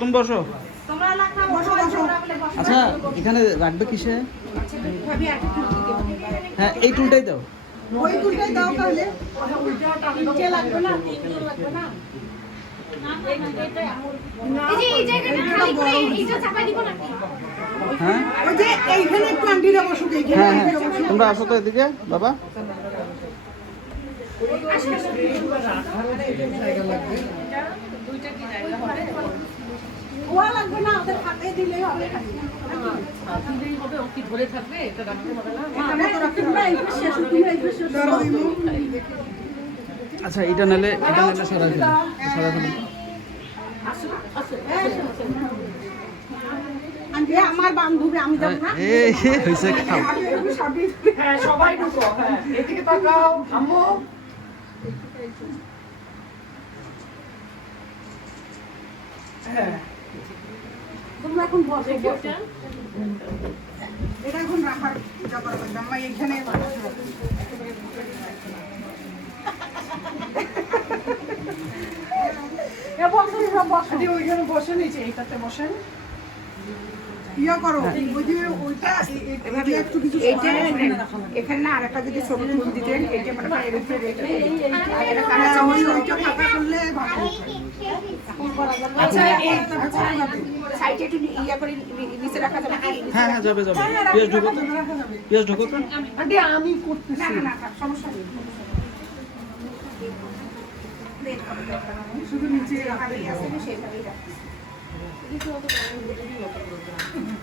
তুমি বসো। আচ্ছা এখানে রাখবে কিসে? হ্যাঁ এই টুলটাই দাও। ওই দুটাই দাও তাহলে। লাগবে না তিনজন লাগবে না। এই যে এই জায়গাটা খালি করে এইটা চাপাই দিব নাকি? হ্যাঁ? ওই যে এইখানে একটু আন্টিরা বসুক এইখানে হ্যাঁ হ্যাঁ। আন্টিরা বসুক। তোমরা আসো তো এদিকে বাবা। ওয়া লাগবে না ওদের হাতে দিলেই হবে। দিলেই ও কি ধরে থাকবে এটা রাখতে না। আচ্ছা এটা নিলে এটা নিলে সারা ফেলে সারা ফেলে আমার বান্ধবী আমি যাব না? এই হয়েছে খাও হ্যাঁ সবাই ঢুকো। হ্যাঁ এদিকে তাকাও আম্মু। হ্যাঁ। তোমরা এখন বসো। এটা এখন রাখার পূজা করব জাম্মা এখানে এ বসো সব বসো। ওইখানে বসে নিচে এইটাতে বসেন। ইয়া করো ওই ওইটা এটা একটু কিছু এখানে না আরেকটা যদি ছোট ফুল দিতেন এইটা মানে হয় হ্যাঁ, ওইটা ফাঁকা করলে ভালো। আচ্ছা সাইডে একটু ইয়া করে নিচে রাখা যাবে। হ্যাঁ হ্যাঁ যাবে যাবে। পেঁয়াজ ঢোকো তো পেঁয়াজ ঢোকো তো আমি করতেছি। না না না সমস্যা নেই। শুধু নিচে রাখা আছে সেভাবেই রাখ।